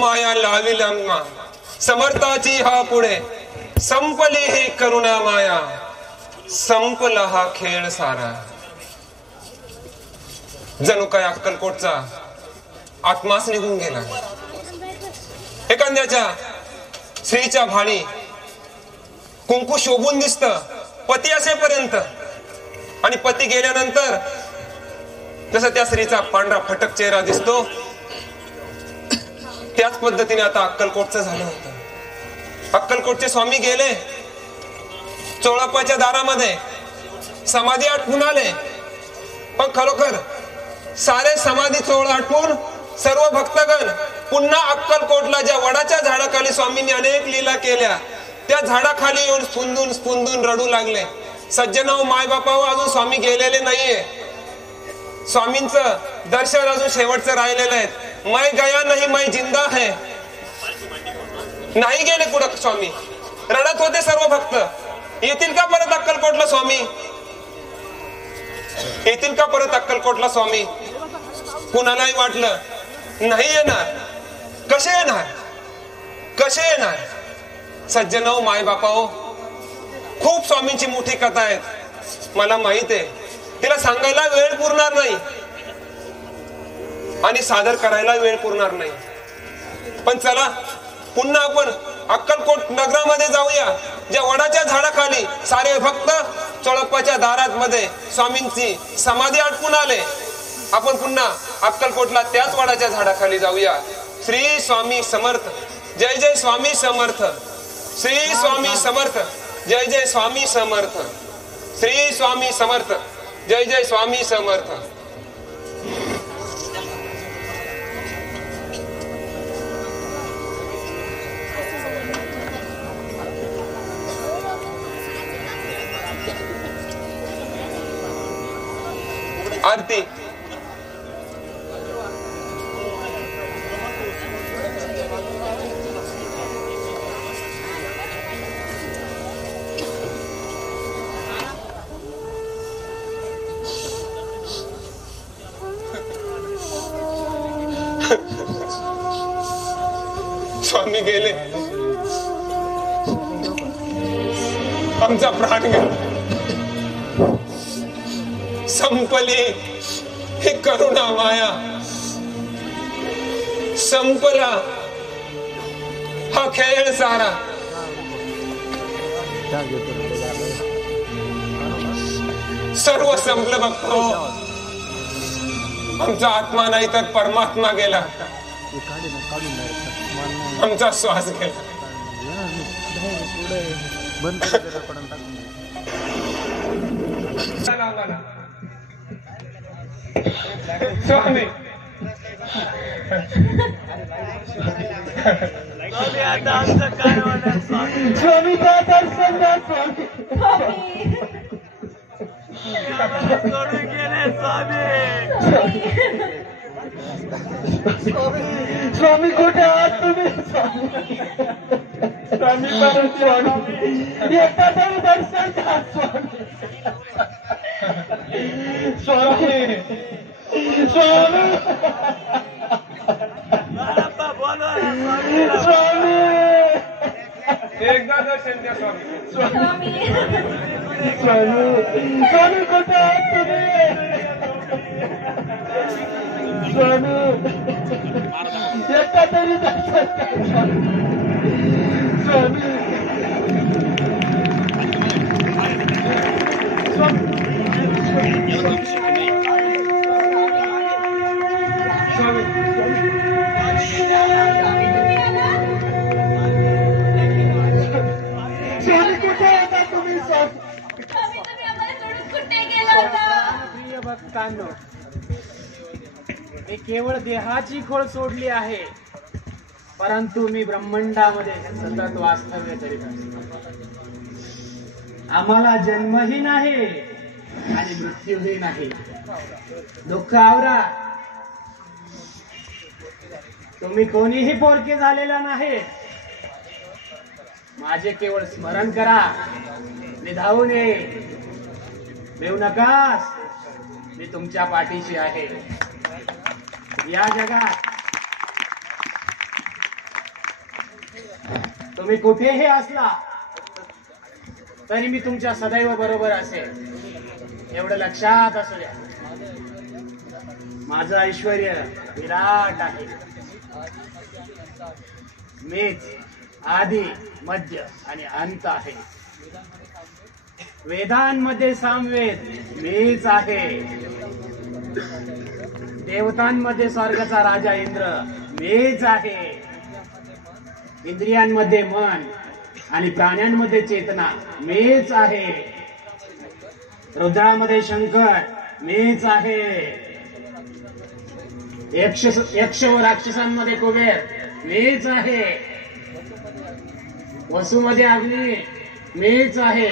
माया लाविल अंगा समर्थाची हा पुढे संपली ही करुणा माया संपला हा खेळ सारा. जणू काय अक्कलकोटचा आत्माच निघून गेला. एखाद्याच्या स्त्रीच्या भाळी कुंकू शोभून दिसत पती असेपर्यंत, आणि पती गेल्यानंतर जसं त्या स्त्रीचा पांढरा फटक चेहरा दिसतो, त्याच पद्धतीने आता अक्कलकोटचं झालं होतं. अक्कलकोटचे स्वामी गेले, चोळप्पाच्या दारामध्ये समाधी आटपून आले. पण खरोखर सारे समाधी चोळ आटपून सर्व भक्तगण पुन्हा अक्कलकोटला ज्या वडाच्या झाडाखाली स्वामींनी अनेक लीला केल्या, त्या झाडाखाली येऊन स्पुंदून स्पुंदून रडू लागले. सज्जनाओ, मायबापाओ, अजून स्वामी गेलेले नाहीये. स्वामींचं दर्शन अजून शेवटचं राहिलेलं आहे. मैं गया नहीं मैं जिंदा है. नाही गेले कुठं स्वामी. रडत होते सर्व भक्त. येतील का परत अक्कलकोटला स्वामी? येतील का परत अक्कलकोटला स्वामी? कुणालाही वाटलं नाही येणार. कसे येणार? कसे येणार? सज्जनाओ, माय बापाओ, खूप स्वामींची मोठी कथा आहे. मला माहित आहे, तिला सांगायला वेळ पुरणार नाही आणि सादर करायला वेळ पुरणार नाही. पण चला पुन्हा आपण अक्कलकोट नगरामध्ये जाऊया. ज्या वडाच्या झाडाखाली सारे भक्त चोळप्पाच्या दारात मध्ये स्वामींची समाधी आटपून आले, आपण पुन्हा अक्कलकोटला त्याच वडाच्या झाडाखाली जाऊया. श्री स्वामी समर्थ. जय जय स्वामी समर्थ. श्री स्वामी समर्थ. जय जय स्वामी समर्थ. श्री स्वामी समर्थ. जय जय स्वामी समर्थ. आरती. स्वामी गेले, आमचा प्राण गेला. संपली ही करुणा माया, संपला हा खेळ सारा. सर्व संपलं बघतो. आमचा आत्मा नाही तर परमात्मा गेला. आमचा श्वास गेला. स्वामी आता आमचं काय होणार? स्वामीचा दर्शन द्या स्वामी. सोडून गेले स्वामी. स्वामी कुठे आहात तुम्ही? स्वामी परत स्वामी येता तरी दर्शन द्या स्वामी. स्वामी स्वामी स्वामी एकदा दर्शन द्या स्वामी. स्वामी स्वामी स्वामी कुठे आहात तुम्ही? स्वामी येता तरी दर्शन द्या स्वामी. प्रिय भक्तांनो, मी केवळ देहाची खोड सोडली आहे, परंतु मी ब्रह्मांडामध्ये सतत वास्तव्य करीत असतो. आम्हाला जन्मही नाही आणि मृत्यूही नाही. दुःख आवरा. तुम्ही कोणीही पोरके झालेला नाही. माझे केवळ स्मरण करा. मी धावून ये. भेऊ नकास. मी तुमच्या पाठीशी आहे. या जगात तुम्ही कुठेही असला तरी मी तुमच्या सदैव बरोबर असेल, एवढं लक्षात असू द्या. माझं ऐश्वर विराट आहे. मीच आधी मध्य आणि अंत आहे. वेदांमध्ये सामवेद मीच आहे. देवतांमध्ये स्वर्गाचा राजा इंद्र मीच आहे. इंद्रियांमध्ये मन आणि प्राण्यांमध्ये चेतना मीच आहे. रुद्रामध्ये शंकर मीच आहे. यक्ष व राक्षसांमध्ये कुबेर मीच आहे. वसुमध्ये अग्नी मीच आहे.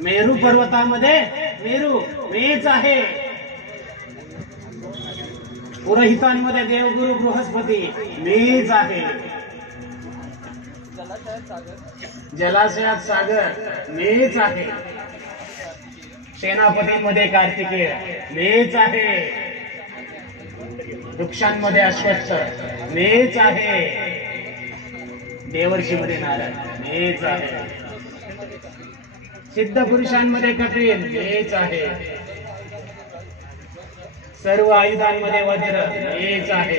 मेरू पर्वतामध्ये मेरू मीच आहे. पुरोहितांमध्ये देवगुरु बृहस्पती मीच आहे. जलाशयात सागर मीच आहे. सेनापतीमध्ये कार्तिकेय मीच आहे. वृक्षांमध्ये अश्वत्थ मीच आहे. देवर्षीमध्ये नारायण मीच आहे. सिद्ध पुरुषांमध्ये कपिल मीच आहे. सर्व आयुधांमध्ये वज्र मीच आहे.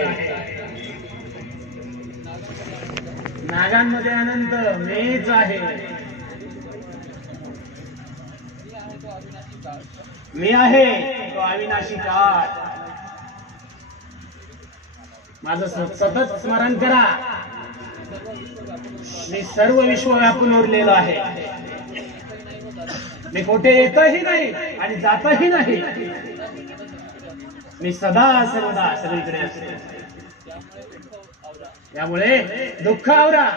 नागांमध्ये अनंत मीच आहे. मी आहे तो अविनाशी काळ. माझं सतत स्मरण करा. मी सर्व विश्व व्यापून उरलेलो आहे. मी कुठे येतही नाही आणि जातही नाही. मी सदा सर्वदा सगळीकडे असतो. त्यामुळे दुःख आवरा,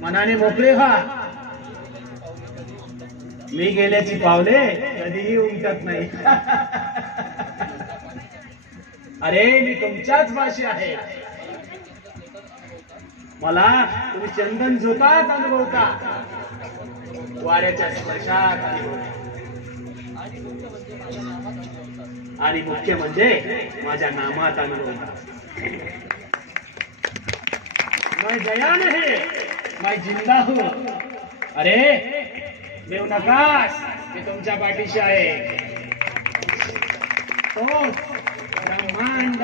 मनाने मोकळे व्हा. मी गेल्याची पावले कधीही उमटत नाही. अरे मी तुमच्याच पाशी आहे. मला तुम्ही चंदन झोतात अनुभवता, वाऱ्याच्या स्पर्शात अनुभवता, आणि मुख्य म्हणजे माझ्या नामात अनुभवता. मैं गया नहीं, मैं जिंदा हूं. अरे देव नकाश मी तुमच्या पाठीशी आहे. तो ब्रह्मांड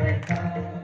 America.